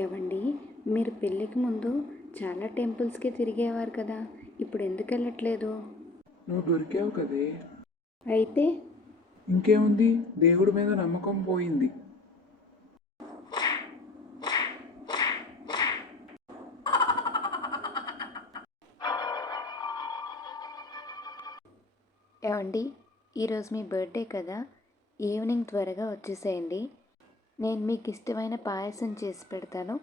ఏవండి, మీరు పెళ్ళికి ముందు చాలా టెంపుల్స్కి తిరిగేవారు కదా, ఇప్పుడు ఎందుకు వెళ్ళట్లేదు? నువ్వు దొరికావు కదే. అయితే ఇంకేముంది, దేవుడి మీద నమ్మకం పోయింది. ఏవండి, ఈరోజు మీ బర్త్డే కదా, ఈవినింగ్ త్వరగా వచ్చేసేయండి. నేను మీకు ఇష్టమైన పాయసం చేసి పెడతాను.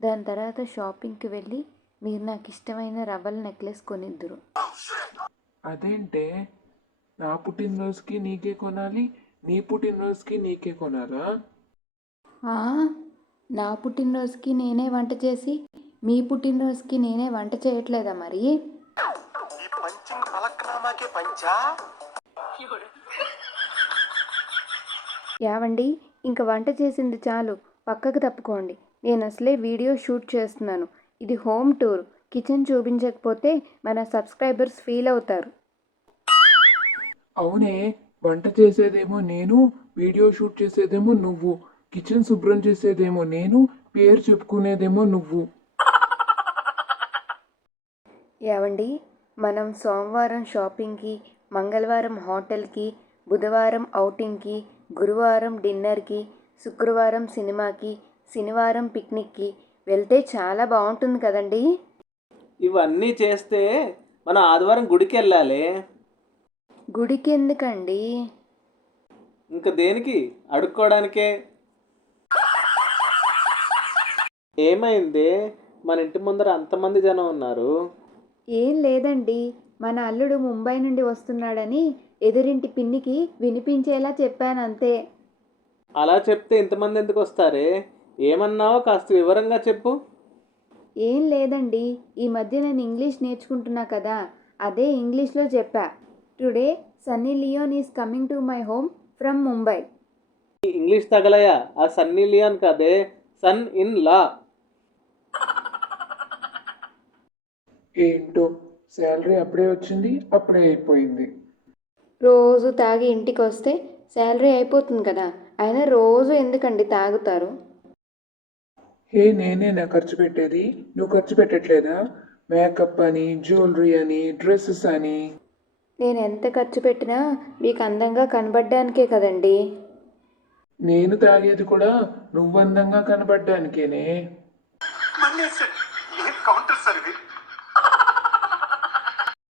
దాని తర్వాత షాపింగ్కి వెళ్ళి మీరు నాకు ఇష్టమైన రవ్వల నెక్లెస్ కొనిద్దురు. అదేంటే, నా పుట్టినరోజుకి నీకే కొనాలి, నీ పుట్టినరోజుకి నీకే కొనాలా? ఆ, నా పుట్టినరోజుకి నేనే వంట చేసి మీ పుట్టినరోజుకి నేనే వంట చేయట్లేదా మరి? ఈ పంచింగ్ పలక్నామాకే పంచా. యావండి, ఇంక వంట చేసింది చాలు, పక్కకు తప్పుకోండి. నేను అసలే వీడియో షూట్ చేస్తున్నాను. ఇది హోమ్ టూర్. కిచెన్ చూపించకపోతే మన సబ్స్క్రైబర్స్ ఫీల్ అవుతారు. అవునే, వంట చేసేదేమో నేను, వీడియో షూట్ చేసేదేమో నువ్వు, కిచెన్ శుభ్రం చేసేదేమో నేను, పేరు చెప్పుకునేదేమో నువ్వు. యావండి, మనం సోమవారం షాపింగ్కి, మంగళవారం హోటల్కి, బుధవారం ఔటింగ్కి, గురువారం డిన్నర్కి, శుక్రవారం సినిమాకి, శనివారం పిక్నిక్కి వెళ్తే చాలా బాగుంటుంది కదండి. ఇవన్నీ చేస్తే మనం ఆదివారం గుడికి వెళ్ళాలి. గుడికి ఎందుకండి? ఇంకా దేనికి? అడుక్కోవడానికే. ఏమైంది? మన ఇంటి ముందర అంతమంది జనం ఉన్నారు. ఏం లేదండి, మన అల్లుడు ముంబై నుండి వస్తున్నాడని ఎదురింటి పిన్నికి వినిపించేలా చెప్పానంతే. అలా చెప్తే ఇంతమంది ఎందుకు వస్తారే? ఏమన్నావో కాస్త వివరంగా చెప్పు. ఏం లేదండి, ఈ మధ్య నేను ఇంగ్లీష్ నేర్చుకుంటున్నా కదా, అదే ఇంగ్లీష్లో చెప్పా. Today Sunny Leone is coming to my home from Mumbai. ఈ ఇంగ్లీష్ తగలయా? ఆ సన్నీ లియోన్ కాదే, సన్ ఇన్ లా. ఏంటో, శాలరీ అప్పుడే వచ్చింది, అప్పుడే అయిపోయింది. రోజు తాగి ఇంటికి వస్తే శాలరీ అయిపోతుంది కదా, అయినా రోజు ఎందుకండి తాగుతారు? నేనేనా ఖర్చు పెట్టేది? నువ్వు ఖర్చు పెట్టట్లేదా? మేకప్ అని, జ్యువెలరీ అని, డ్రెస్సెస్ అని. నేను ఎంత ఖర్చు పెట్టినా మీకు అందంగా కనబడ్డానికే కదండి. నేను తాగేది కూడా నువ్వు అందంగా కనబడ్డానికేనే. మన్నేసాడు.